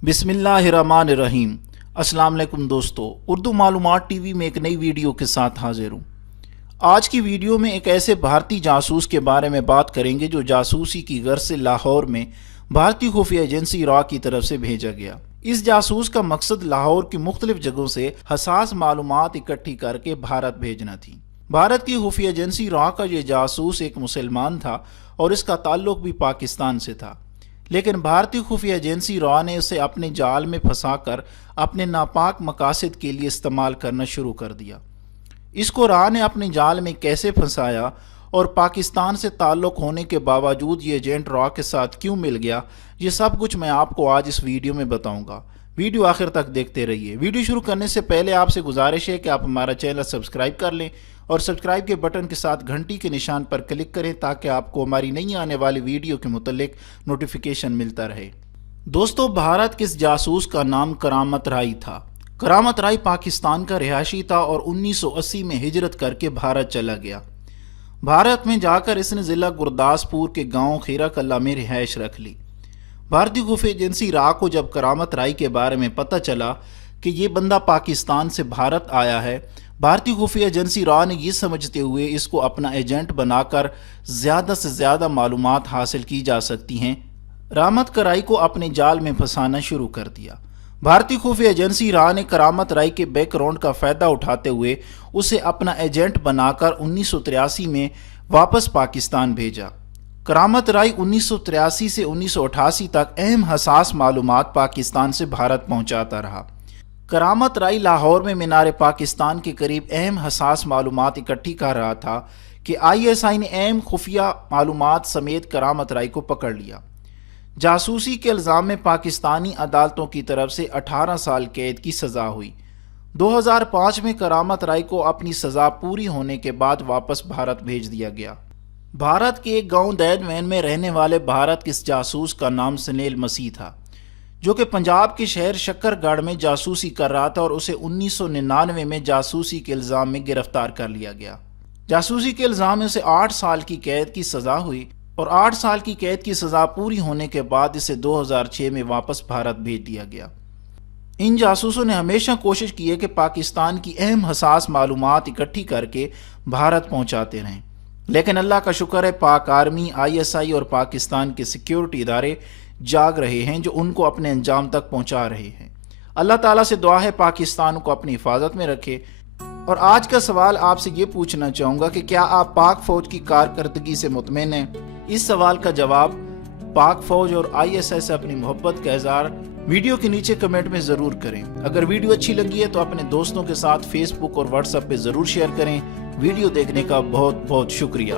बिस्मिल्लाहिर्रहमानिर्रहीम। अस्सलाम वालेकुम दोस्तों, उर्दू मालूमात टीवी में एक नई वीडियो के साथ हाजिर हूँ। आज की वीडियो में एक ऐसे भारतीय जासूस के बारे में बात करेंगे जो जासूसी की गर्ज से लाहौर में भारतीय खुफिया एजेंसी रॉ की तरफ से भेजा गया। इस जासूस का मकसद लाहौर की मुख्तलिफ जगहों से हसास मालूमात इकट्ठी करके भारत भेजना थी। भारत की खुफिया एजेंसी रॉ का ये जासूस एक मुसलमान था और इसका ताल्लुक भी पाकिस्तान से था, लेकिन भारतीय खुफिया एजेंसी रॉ ने उसे अपने जाल में फंसाकर अपने नापाक मकासद के लिए इस्तेमाल करना शुरू कर दिया। इसको रॉ ने अपने जाल में कैसे फंसाया और पाकिस्तान से ताल्लुक होने के बावजूद ये एजेंट रॉ के साथ क्यों मिल गया, ये सब कुछ मैं आपको आज इस वीडियो में बताऊंगा। वीडियो आखिर तक देखते रहिए। वीडियो शुरू करने से पहले आपसे गुजारिश है कि आप हमारा चैनल सब्सक्राइब कर लें और सब्सक्राइब के बटन के साथ घंटी के निशान पर क्लिक करें ताकि आपको हमारी नई आने वाली वीडियो के मुतालिक नोटिफिकेशन मिलता रहे। दोस्तों, भारत के इस जासूस का नाम करामत राई था। करामत राई पाकिस्तान का रिहायशी था और 1980 में हिजरत करके भारत चला गया। भारत में जाकर इसने ज़िला गुरदासपुर के गांव खीरा कल्ला में रिहाइश रख ली। भारतीय खुफिया एजेंसी रॉ को जब करामत राई के बारे में पता चला कि ये बंदा पाकिस्तान से भारत आया है, भारतीय खुफिया एजेंसी रॉ ने ये समझते हुए इसको अपना एजेंट बनाकर ज़्यादा से ज़्यादा मालूमात हासिल की जा सकती हैं, करामत कराई को अपने जाल में फंसाना शुरू कर दिया। भारतीय खुफिया एजेंसी रॉ ने करामत राई के बैकग्राउंड का फ़ायदा उठाते हुए उसे अपना एजेंट बनाकर 1983 में वापस पाकिस्तान भेजा। करामत राई 1983 से 1988 तक अहम हसास मालूमात पाकिस्तान से भारत पहुंचाता रहा। करामत राई लाहौर में मीनार पाकिस्तान के करीब अहम हसास मालूमात इकट्ठी कर रहा था कि ISI ने अहम खुफिया मालूमात समेत करामत राई को पकड़ लिया। जासूसी के इल्ज़ाम में पाकिस्तानी अदालतों की तरफ से 18 साल कैद की सज़ा हुई। 2005 में करामत राई को अपनी सज़ा पूरी होने के बाद वापस भारत भेज दिया गया। भारत के एक गाँव दैदवैन में रहने वाले भारत के इस जासूस का नाम सुनील मसीह था, जो कि पंजाब के शहर शक्करगढ़ में जासूसी कर रहा था और उसे 1999 में जासूसी के इल्ज़ाम में गिरफ्तार कर लिया गया। जासूसी के इल्ज़ाम में उसे 8 साल की कैद की सज़ा हुई और 8 साल की कैद की सज़ा पूरी होने के बाद इसे 2006 में वापस भारत भेज दिया गया। इन जासूसों ने हमेशा कोशिश की है कि पाकिस्तान की अहम हसास मालूमात इकट्ठी करके भारत पहुंचाते रहें, लेकिन अल्लाह का शुक्र है पाक आर्मी, ISI और पाकिस्तान के सिक्योरिटी इदारे जाग रहे हैं जो उनको अपने अंजाम तक पहुंचा रहे हैं। अल्लाह ताला से दुआ है पाकिस्तान को अपनी हिफाजत में रखे। और आज का सवाल आपसे ये पूछना चाहूँगा कि क्या आप पाक फौज की कारकर्दगी से मुतमईन हैं? इस सवाल का जवाब पाक फौज और ISI से अपनी मोहब्बत का इज़हार वीडियो के नीचे कमेंट में ज़रूर करें। अगर वीडियो अच्छी लगी है तो अपने दोस्तों के साथ फेसबुक और व्हाट्सएप पे ज़रूर शेयर करें। वीडियो देखने का बहुत बहुत शुक्रिया।